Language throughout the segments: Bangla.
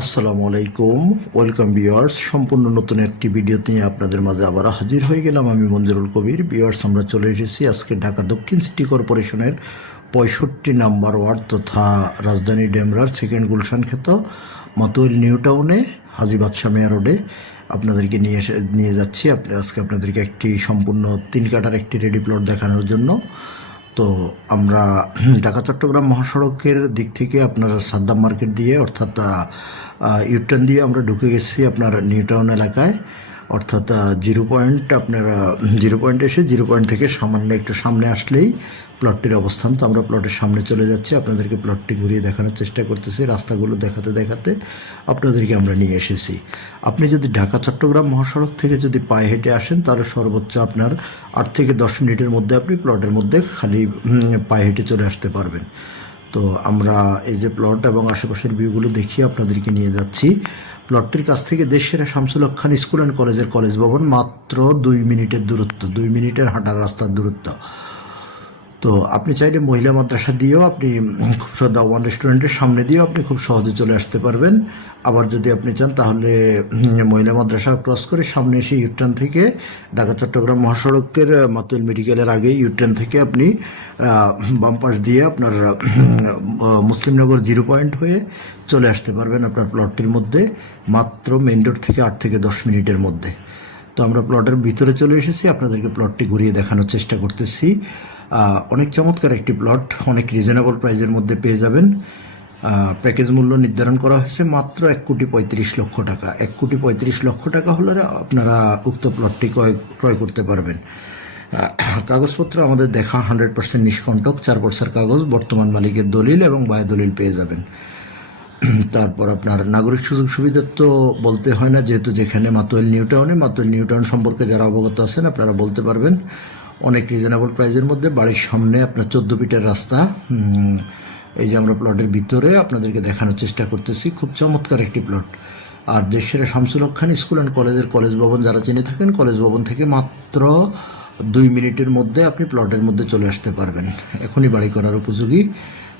আসসালামু আলাইকুম, ওয়েলকাম ভিউয়ার্স। সম্পূর্ণ নতুন একটি ভিডিও নিয়ে আপনাদের মাঝে আবার হাজির হয়ে গেলাম। আমি মঞ্জুরুল কবির। ভিউয়ার্স, আমরা চলে এসেছি আজকে ঢাকা দক্ষিণ সিটি কর্পোরেশনের 65 নাম্বার ওয়ার্ড তথা রাজধানী ডেমরার সেকেন্ড গুলশান খ্যাত মাতুয়াইল নিউ টাউনে হাজী বাদশাহ মিয়া রোডে আপনাদেরকে নিয়ে যাচ্ছি। আজকে আপনাদেরকে একটি সম্পূর্ণ 3 কাঠার একটি রেডি প্লট দেখানোর জন্য। তো আমরা ঢাকা চট্টগ্রাম মহাসড়কের দিক থেকে আপনার সাদ্দাম মার্কেট দিয়ে অর্থাৎ ইউটার্ন দিয়ে আমরা ঢুকে গেছি আপনার নিউ টাউন এলাকায়, অর্থাৎ জিরো পয়েন্ট এসে জিরো পয়েন্ট থেকে সামান্য একটু সামনে আসলেই প্লটটির অবস্থান। তো আমরা প্লটের সামনে চলে যাচ্ছি, আপনাদেরকে প্লটটি ঘুরিয়ে দেখানোর চেষ্টা করতেছি। রাস্তাগুলো দেখাতে দেখাতে আপনাদেরকে আমরা নিয়ে এসেছি। আপনি যদি ঢাকা চট্টগ্রাম মহাসড়ক থেকে যদি পায়ে হেঁটে আসেন তাহলে সর্বোচ্চ আপনার 8 থেকে 10 মিনিটের মধ্যে আপনি প্লটের মধ্যে খালি পায়ে হেঁটে চলে আসতে পারবেন। তো আমরা এই যে প্লট এবং আশেপাশের ভিউগুলো দেখিয়ে আপনাদেরকে নিয়ে যাচ্ছি। প্লটটির কাছ থেকে দেশসেরা শামসুল হক খান স্কুল অ্যান্ড কলেজের কলেজ ভবন মাত্র 2 মিনিটের দূরত্ব, 2 মিনিটের হাঁটার রাস্তার দূরত্ব। তো আপনি চাইলে মহিলা মাদ্রাসা দিয়েও আপনি খুব দাওয়ান রেস্টুরেন্টের সামনে দিয়েও আপনি খুব সহজে চলে আসতে পারবেন। আবার যদি আপনি চান তাহলে মহিলা মাদ্রাসা ক্রস করে সামনে এসে ইউটার্ন থেকে ঢাকা চট্টগ্রাম মহাসড়কের মাতুয়াইল মেডিকেলের আগেই ইউটার্ন থেকে আপনি বাম পাশ দিয়ে আপনার মুসলিমনগর জিরো পয়েন্ট হয়ে চলে আসতে পারবেন আপনার প্লটটির মধ্যে মাত্র মেইন রোড থেকে 8 থেকে 10 মিনিটের মধ্যে। তো আমরা প্লটের ভিতরে চলে এসেছি, আপনাদেরকে প্লটটি ঘুরিয়ে দেখানোর চেষ্টা করতেছি। অনেক চমৎকার একটি প্লট, অনেক রিজনেবল প্রাইজের মধ্যে পেয়ে যাবেন। প্যাকেজ মূল্য নির্ধারণ করা হয়েছে মাত্র 1,35,00,000 টাকা। 1,35,00,000 টাকা হলে আপনারা উক্ত প্লটটি ক্রয় করতে পারবেন। কাগজপত্র আমাদের দেখা 100% নিষ্কণ্টক, 4 বছর কাগজ, বর্তমান মালিকের দলিল এবং বায় দলিল পেয়ে যাবেন। তারপর আপনার নাগরিক সুযোগ সুবিধা তো বলতে হয় না, যেহেতু যেখানে মাতুয়াইল নিউ টাউন সম্পর্কে যারা অবগত আছেন আপনারা বলতে পারবেন। অনেক রিজনেবল প্রাইজের মধ্যে বাড়ির সামনে আপনার 14 ফিটের রাস্তা। এই যে আমরা প্লটের ভিতরে আপনাদেরকে দেখানোর চেষ্টা করতেছি, খুব চমৎকার একটি প্লট। আর দেশের শামসুল হক খান স্কুল অ্যান্ড কলেজের কলেজ ভবন যারা চিনে থাকেন, কলেজ ভবন থেকে মাত্র 2 মিনিটের মধ্যে আপনি প্লটের মধ্যে চলে আসতে পারবেন। এখনই বাড়ি করার উপযোগী,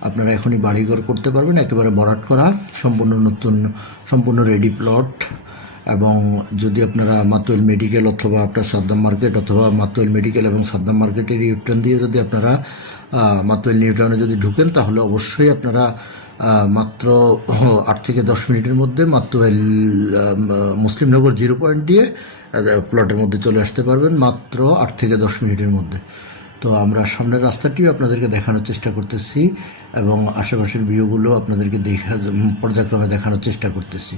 আপনারা এখনই বাড়িঘর করতে পারবেন। একেবারে ভরাট করা সম্পূর্ণ নতুন, সম্পূর্ণ রেডি প্লট। এবং যদি আপনারা মাতুয়াইল মেডিকেল অথবা আপনার সাদ্দাম মার্কেট অথবা মাতুয়াইল মেডিকেল এবং সাদ্দাম মার্কেটের ইউটার্ন দিয়ে যদি আপনারা মাতুয়াইল নিউ টাউনে যদি ঢুকেন তাহলে অবশ্যই আপনারা মাত্র 8 থেকে 10 মিনিটের মধ্যে মাতুয়াইল মুসলিমনগর জিরো পয়েন্ট দিয়ে প্লটের মধ্যে চলে আসতে পারবেন মাত্র 8 থেকে 10 মিনিটের মধ্যে। তো আমরা সামনের রাস্তাটিও আপনাদেরকে দেখানোর চেষ্টা করতেছি এবং আশেপাশের ভিউগুলো আপনাদেরকে পর্যায়ক্রমে দেখানোর চেষ্টা করতেছি।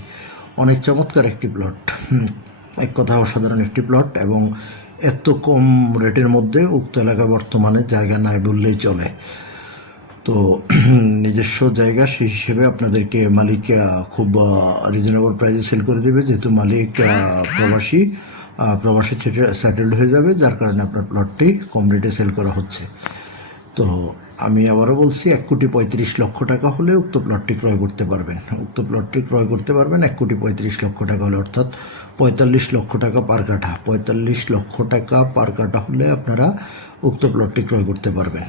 অনেক চমৎকার একটি প্লট, এক কথা অসাধারণ একটি প্লট, এবং এত কম রেটের মধ্যে উক্ত এলাকা বর্তমানে জায়গা নাই বললেই চলে। তো নিজস্ব জায়গা সেই হিসেবে আপনাদেরকে মালিক খুব রিজনেবল প্রাইসে সেল করে দেবে, যেহেতু মালিক প্রবাসী সেটেলড হয়ে যাবে, যার কারণে আপনার প্লটটি কম রেটে সেল করা হচ্ছে। তো আমি আবারও বলছি, 1,35,00,000 টাকা হলে উক্ত প্লটটি ক্রয় করতে পারবেন। 1,35,00,000 টাকা হলে, অর্থাৎ 45,00,000 টাকা পার কাঠা। 45,00,000 টাকা পার কাঠা হলে আপনারা উক্ত প্লটটি ক্রয় করতে পারবেন।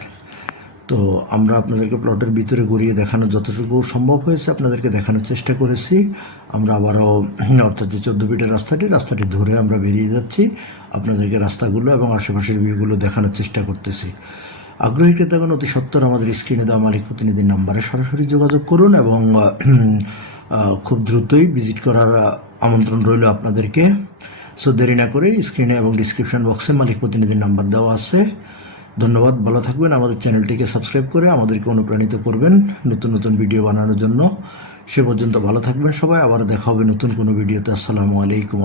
তো আমরা আপনাদেরকে প্লটের ভিতরে ঘুরিয়ে দেখানোর যতটুকু সম্ভব হয়েছে আপনাদেরকে দেখানোর চেষ্টা করেছি। আমরা আবারও অর্থাৎ যে 14 ফিটের রাস্তাটি ধরে আমরা বেরিয়ে যাচ্ছি, আপনাদেরকে রাস্তাগুলো এবং আশেপাশের ভিউগুলো দেখানোর চেষ্টা করতেছি। আগ্রহী ক্রেতাগণ অতি সত্বর আমাদের স্ক্রিনে দেওয়া মালিক প্রতিনিধির নাম্বারে সরাসরি যোগাযোগ করুন এবং খুব দ্রুতই ভিজিট করার আমন্ত্রণ রইল আপনাদেরকে। সো দেরি না করে স্ক্রিনে এবং ডিসক্রিপশন বক্সে মালিক প্রতিনিধির নাম্বার দেওয়া আছে। ধন্যবাদ, ভালো থাকবেন। আমাদের চ্যানেলটিকে সাবস্ক্রাইব করে আমাদেরকে অনুপ্রাণিত করবেন নতুন নতুন ভিডিও বানানোর জন্য। সে পর্যন্ত ভালো থাকবেন সবাই, আবার দেখা হবে নতুন কোনো ভিডিওতে। আসসালামু আলাইকুম।